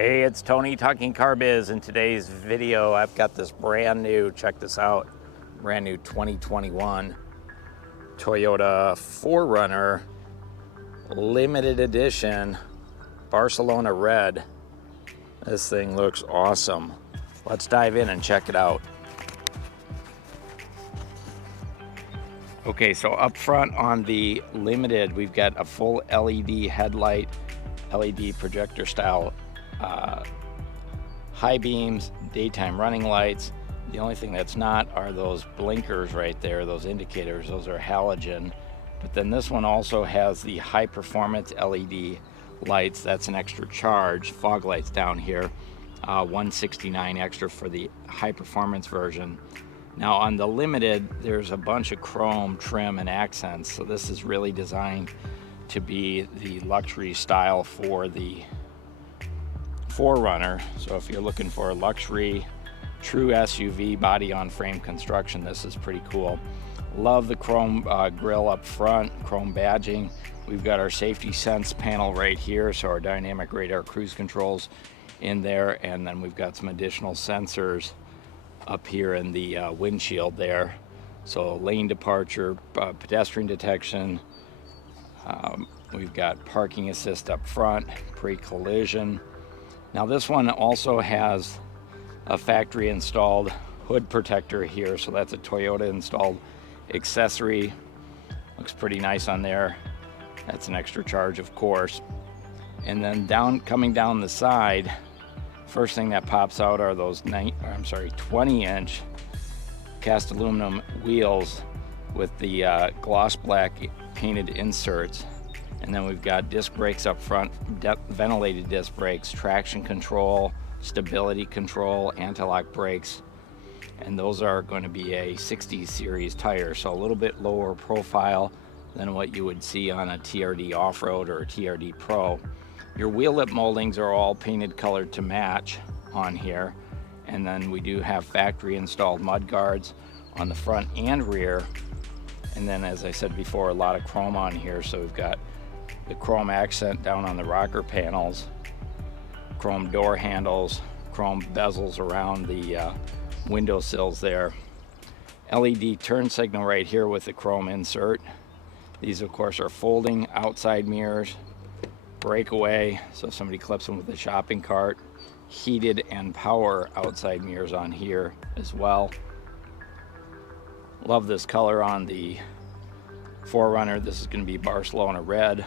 Hey, it's Tony talking Car Biz. In today's video, I've got this brand new, check this out, brand new 2021 Toyota 4Runner limited edition Barcelona Red. This thing looks awesome. Let's dive in and check it out. Okay, so up front on the limited, we've got a full LED headlight, LED projector style high beams, daytime running lights. The only thing that's not are those blinkers right there, those indicators. Those are halogen. But then this one also has the high performance LED lights. That's an extra charge. Fog lights down here, $169 extra for the high performance version. Now on the limited, there's a bunch of chrome trim and accents. So this is really designed to be the luxury style for the 4Runner. So if you're looking for a luxury, true SUV body on frame construction, this is pretty cool. Love the chrome grille up front, chrome badging. We've got our safety sense panel right here, so our dynamic radar cruise controls in there, and then we've got some additional sensors up here in the windshield there. So lane departure, pedestrian detection. We've got parking assist up front, pre-collision. Now this one also has a factory installed hood protector here, so that's a Toyota installed accessory. Looks pretty nice on there. That's an extra charge, of course. And then coming down the side, first thing that pops out are those 20-inch cast aluminum wheels with the gloss black painted inserts. And then we've got disc brakes up front, ventilated disc brakes, traction control, stability control, anti-lock brakes. And those are going to be a 60 series tire, so a little bit lower profile than what you would see on a TRD off-road or a TRD Pro. Your wheel lip moldings are all painted colored to match on here. And then we do have factory installed mud guards on the front and rear. And then, as I said before, a lot of chrome on here. So we've got the chrome accent down on the rocker panels, chrome door handles, chrome bezels around the window sills there. LED turn signal right here with the chrome insert. These, of course, are folding outside mirrors, breakaway, so somebody clips them with a shopping cart. Heated and power outside mirrors on here as well. Love this color on the 4Runner. This is going to be Barcelona Red.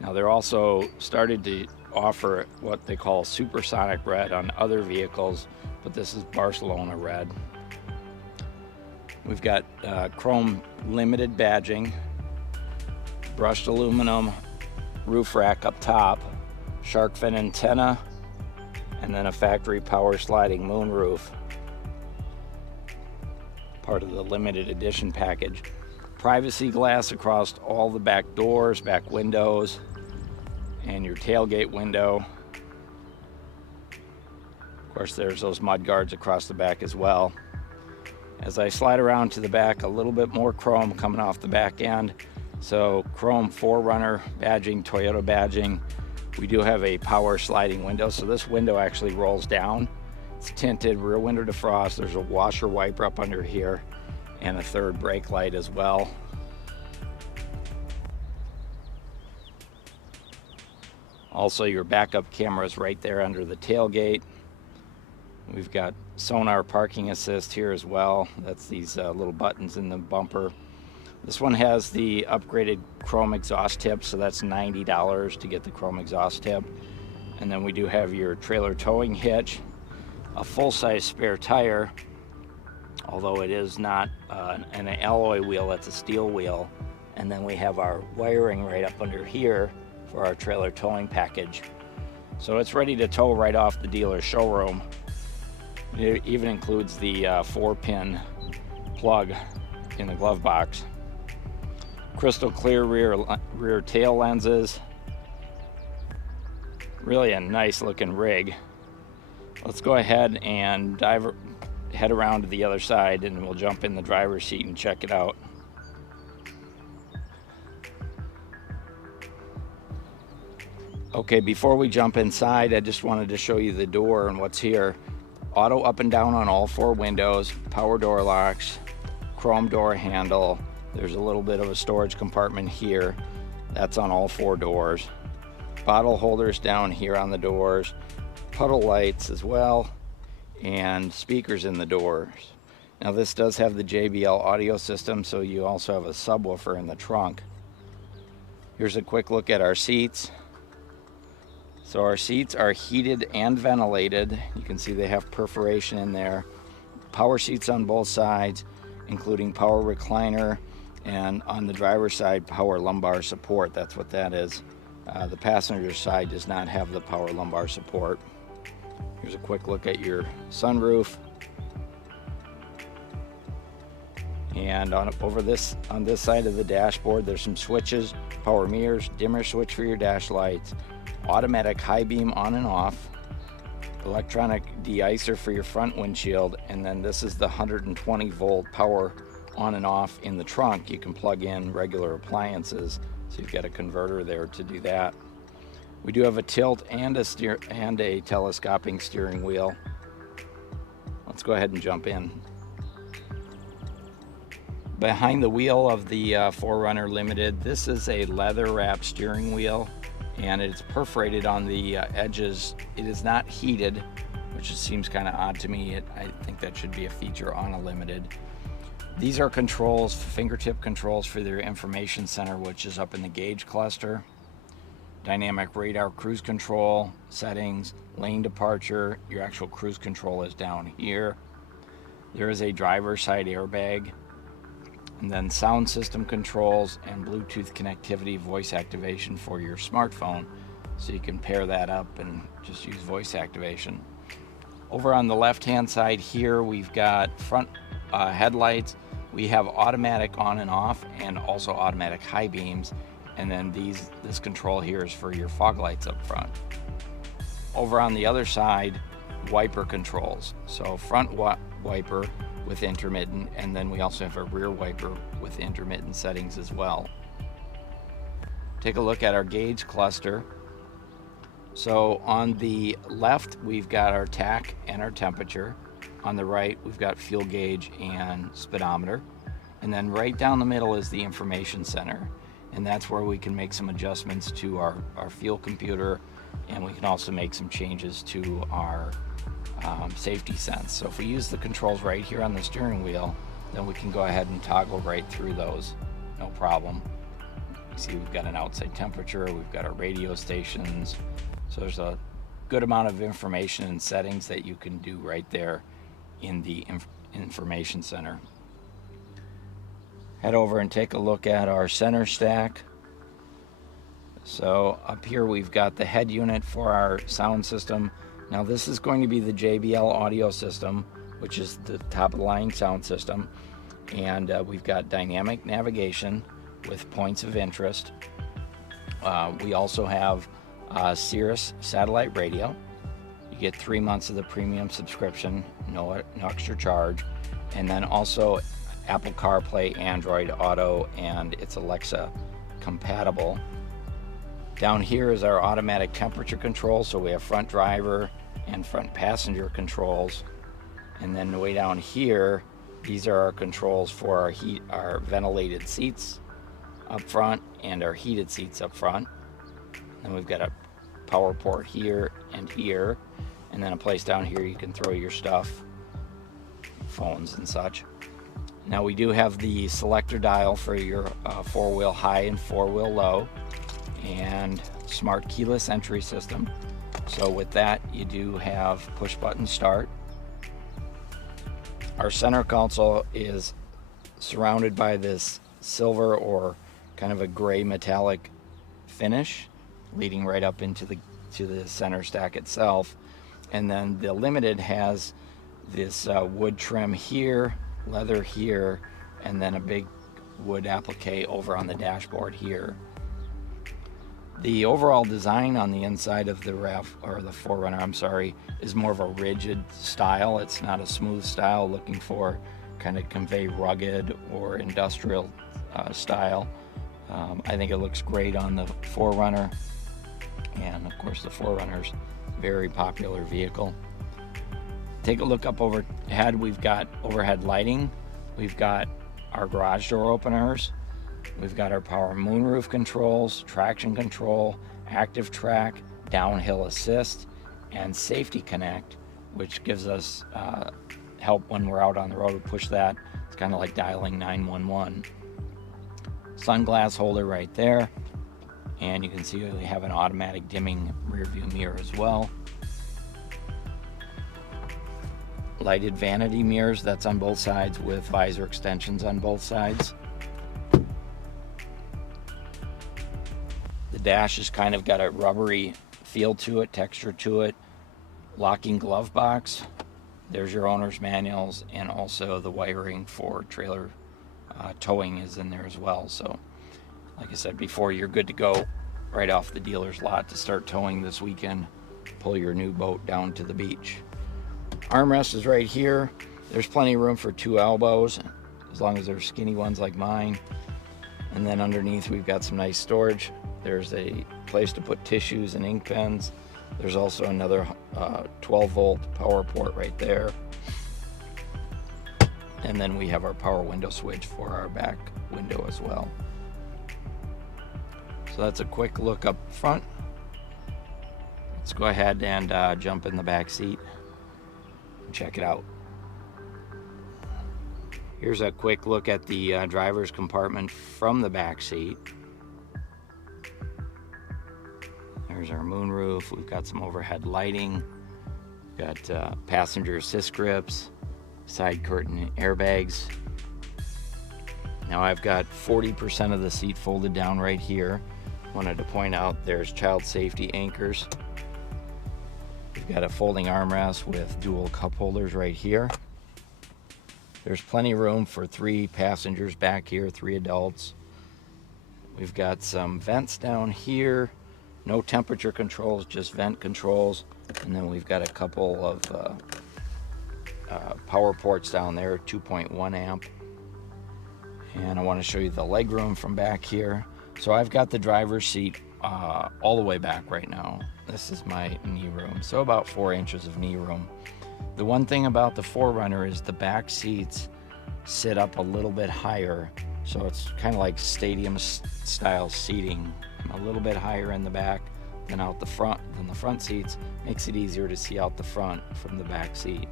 Now they're also started to offer what they call supersonic red on other vehicles, but this is Barcelona Red. We've got chrome limited badging, brushed aluminum roof rack up top, shark fin antenna, and then a factory power sliding moonroof, part of the limited edition package. Privacy glass across all the back doors, back windows, and your tailgate window. Of course, there's those mud guards across the back as well. As I slide around to the back, a little bit more chrome coming off the back end. So chrome 4Runner badging, Toyota badging. We do have a power sliding window, so this window actually rolls down. It's tinted, rear window defrost. There's a washer wiper up under here and a third brake light as well. Also, your backup camera is right there under the tailgate. We've got sonar parking assist here as well. That's these little buttons in the bumper. This one has the upgraded chrome exhaust tip, so that's $90 to get the chrome exhaust tip. And then we do have your trailer towing hitch, a full-size spare tire, although it is not an alloy wheel, that's a steel wheel. And then we have our wiring right up under here for our trailer towing package. So it's ready to tow right off the dealer's showroom. It even includes the 4-pin plug in the glove box. Crystal clear rear tail lenses. Really a nice looking rig. Let's go ahead and head around to the other side, and we'll jump in the driver's seat and check it out. Okay, before we jump inside, I just wanted to show you the door and what's here. Auto up and down on all 4 windows, power door locks, chrome door handle. There's a little bit of a storage compartment here. That's on all 4 doors. Bottle holders down here on the doors, puddle lights as well, and speakers in the doors. Now this does have the JBL audio system, so you also have a subwoofer in the trunk. Here's a quick look at our seats. So our seats are heated and ventilated. You can see they have perforation in there. Power seats on both sides, including power recliner, and on the driver's side, power lumbar support. That's what that is. The passenger side does not have the power lumbar support. Here's a quick look at your sunroof. And on this side of the dashboard, there's some switches, power mirrors, dimmer switch for your dash lights, automatic high beam on and off, electronic de-icer for your front windshield, and then this is the 120 volt power on and off in the trunk. You can plug in regular appliances, so you've got a converter there to do that. We do have a tilt and a telescopic steering wheel. Let's go ahead and jump in. Behind the wheel of the 4Runner Limited, this is a leather wrap steering wheel, and it's perforated on the edges. It is not heated, which seems kind of odd to me. I think that should be a feature on a Limited. These are controls, fingertip controls for their information center, which is up in the gauge cluster. Dynamic radar cruise control, settings, lane departure. Your actual cruise control is down here. There is a driver's side airbag, and then sound system controls and Bluetooth connectivity, voice activation for your smartphone, so you can pair that up and just use voice activation. Over on the left hand side here, we've got front headlights. We have automatic on and off, and also automatic high beams, and then this control here is for your fog lights up front. Over on the other side, wiper controls. So front wiper with intermittent, and then we also have a rear wiper with intermittent settings as well. Take a look at our gauge cluster. So on the left, we've got our tach and our temperature. On the right, we've got fuel gauge and speedometer. And then right down the middle is the information center. And that's where we can make some adjustments to our fuel computer, and we can also make some changes to our safety sense. So if we use the controls right here on the steering wheel, then we can go ahead and toggle right through those, no problem. You see we've got an outside temperature, we've got our radio stations. So there's a good amount of information and settings that you can do right there in the information center. Head over and take a look at our center stack. So up here we've got the head unit for our sound system. Now this is going to be the JBL audio system, which is the top of the line sound system. And we've got dynamic navigation with points of interest. We also have Sirius satellite radio. You get 3 months of the premium subscription, no extra charge. And then also Apple CarPlay, Android Auto, and it's Alexa compatible. Down here is our automatic temperature control, so we have front driver and front passenger controls. And then way down here, these are our controls for our ventilated seats up front and our heated seats up front. Then we've got a power port here and here, and then a place down here you can throw your stuff, phones and such. Now we do have the selector dial for your 4-wheel high and 4-wheel low, and smart keyless entry system. So with that, you do have push button start. Our center console is surrounded by this silver or kind of a gray metallic finish, leading right up into the center stack itself. And then the Limited has this wood trim here, leather here, and then a big wood applique over on the dashboard here. The overall design on the inside of the 4Runner, is more of a rigid style. It's not a smooth style, looking for kind of convey rugged or industrial style. I think it looks great on the 4Runner. And of course the 4Runner's very popular vehicle. Take a look up overhead. We've got overhead lighting. We've got our garage door openers. We've got our power moonroof controls, traction control, active track, downhill assist, and safety connect, which gives us help when we're out on the road. We push that. It's kind of like dialing 911. Sunglass holder right there. And you can see we have an automatic dimming rear view mirror as well. Lighted vanity mirrors, that's on both sides with visor extensions on both sides. The dash has kind of got a rubbery feel to it, texture to it. Locking glove box. There's your owner's manuals, and also the wiring for trailer towing is in there as well. So like I said before, you're good to go right off the dealer's lot to start towing this weekend. Pull your new boat down to the beach. Armrest is right here. There's plenty of room for 2 elbows, as long as they're skinny ones like mine. And then underneath we've got some nice storage. There's a place to put tissues and ink pens. There's also another 12-volt power port right there. And then we have our power window switch for our back window as well. So that's a quick look up front. Let's go ahead and jump in the back seat and check it out. Here's a quick look at the driver's compartment from the back seat. There's our moonroof. We've got some overhead lighting. We've got passenger assist grips, side curtain airbags. Now I've got 40% of the seat folded down right here. Wanted to point out there's child safety anchors. We've got a folding armrest with dual cup holders right here. There's plenty of room for 3 passengers back here, 3 adults. We've got some vents down here. No temperature controls, just vent controls. And then we've got a couple of power ports down there, 2.1 amp. And I want to show you the leg room from back here. So I've got the driver's seat all the way back right now. This is my knee room, so about 4 inches of knee room. The one thing about the 4Runner is the back seats sit up a little bit higher, so it's kind of like stadium style seating. A little bit higher in the back than out the front. Than the front seats makes it easier to see out the front from the back seat.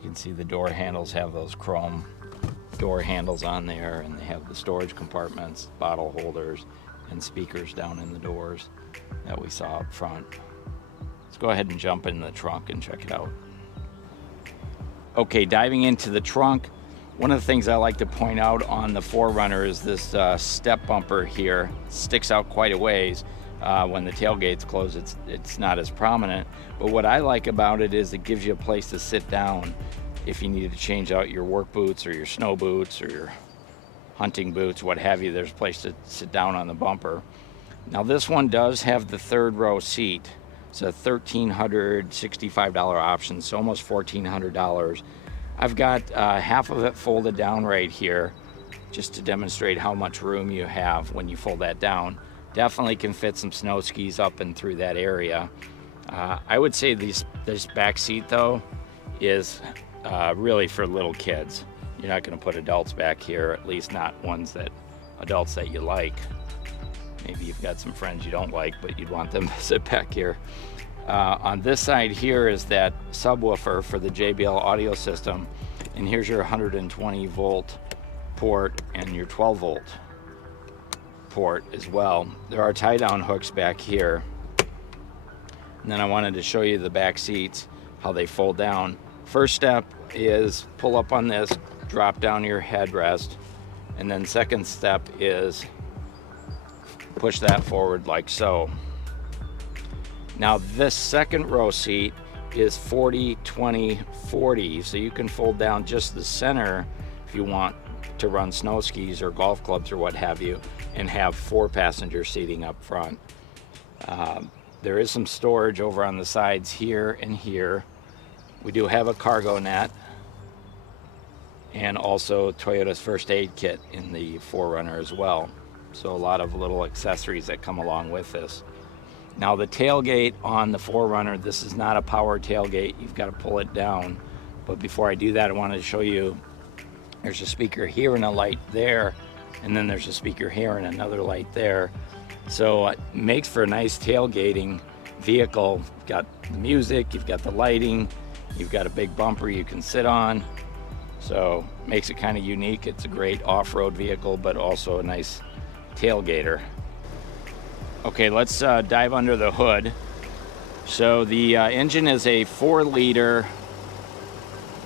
You can see the door handles have those chrome door handles on there, and they have the storage compartments, bottle holders, and speakers down in the doors that we saw up front. Let's go ahead and jump in the trunk and check it out. Okay, diving into the trunk. One of the things I like to point out on the 4Runner is this step bumper here. Sticks out quite a ways. When the tailgate's closed, it's not as prominent. But what I like about it is it gives you a place to sit down if you need to change out your work boots or your snow boots or your hunting boots, what have you. There's a place to sit down on the bumper. Now this one does have the 3rd row seat. It's a $1,365 option, so almost $1,400. I've got half of it folded down right here just to demonstrate how much room you have when you fold that down. Definitely can fit some snow skis up and through that area. I would say this back seat though is really for little kids. You're not going to put adults back here, at least not adults that you like. Maybe you've got some friends you don't like, but you'd want them to sit back here. On this side here is that subwoofer for the JBL audio system, and here's your 120 volt port and your 12 volt port as well. There are tie down hooks back here. And then I wanted to show you the back seats, how they fold down. First step is pull up on this, drop down your headrest, and then second step is push that forward like so. Now this second row seat is 40, 20, 40, so you can fold down just the center if you want to run snow skis or golf clubs or what have you, and have 4 passenger seating up front. There is some storage over on the sides here and here. We do have a cargo net, and also Toyota's first aid kit in the 4Runner as well. So a lot of little accessories that come along with this. Now the tailgate on the 4Runner, this is not a power tailgate. You've got to pull it down. But before I do that, I wanted to show you, there's a speaker here and a light there, and then there's a speaker here and another light there. So it makes for a nice tailgating vehicle. You've got the music, you've got the lighting, you've got a big bumper you can sit on. So makes it kind of unique. It's a great off-road vehicle, but also a nice tailgater. Okay, let's dive under the hood. So the engine is a 4-liter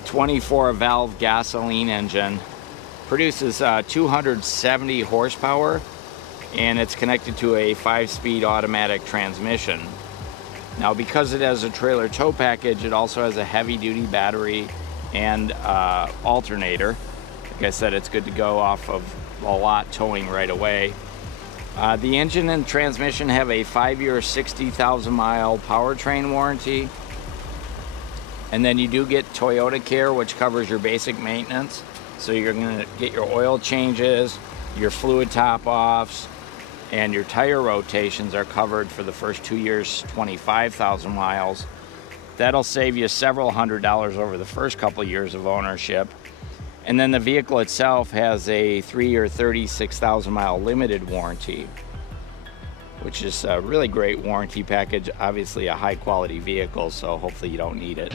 24-valve gasoline engine. Produces 270 horsepower, and it's connected to a 5-speed automatic transmission. Now, because it has a trailer tow package, it also has a heavy-duty battery and alternator. Like I said, it's good to go off of a lot towing right away. The engine and transmission have a 5-year, 60,000-mile powertrain warranty. And then you do get Toyota Care, which covers your basic maintenance. So you're going to get your oil changes, your fluid top-offs, and your tire rotations are covered for the first 2 years, 25,000 miles. That'll save you several $100s over the first couple years of ownership. And then the vehicle itself has a 3-year, 36,000-mile limited warranty, which is a really great warranty package. Obviously a high-quality vehicle, so hopefully you don't need it.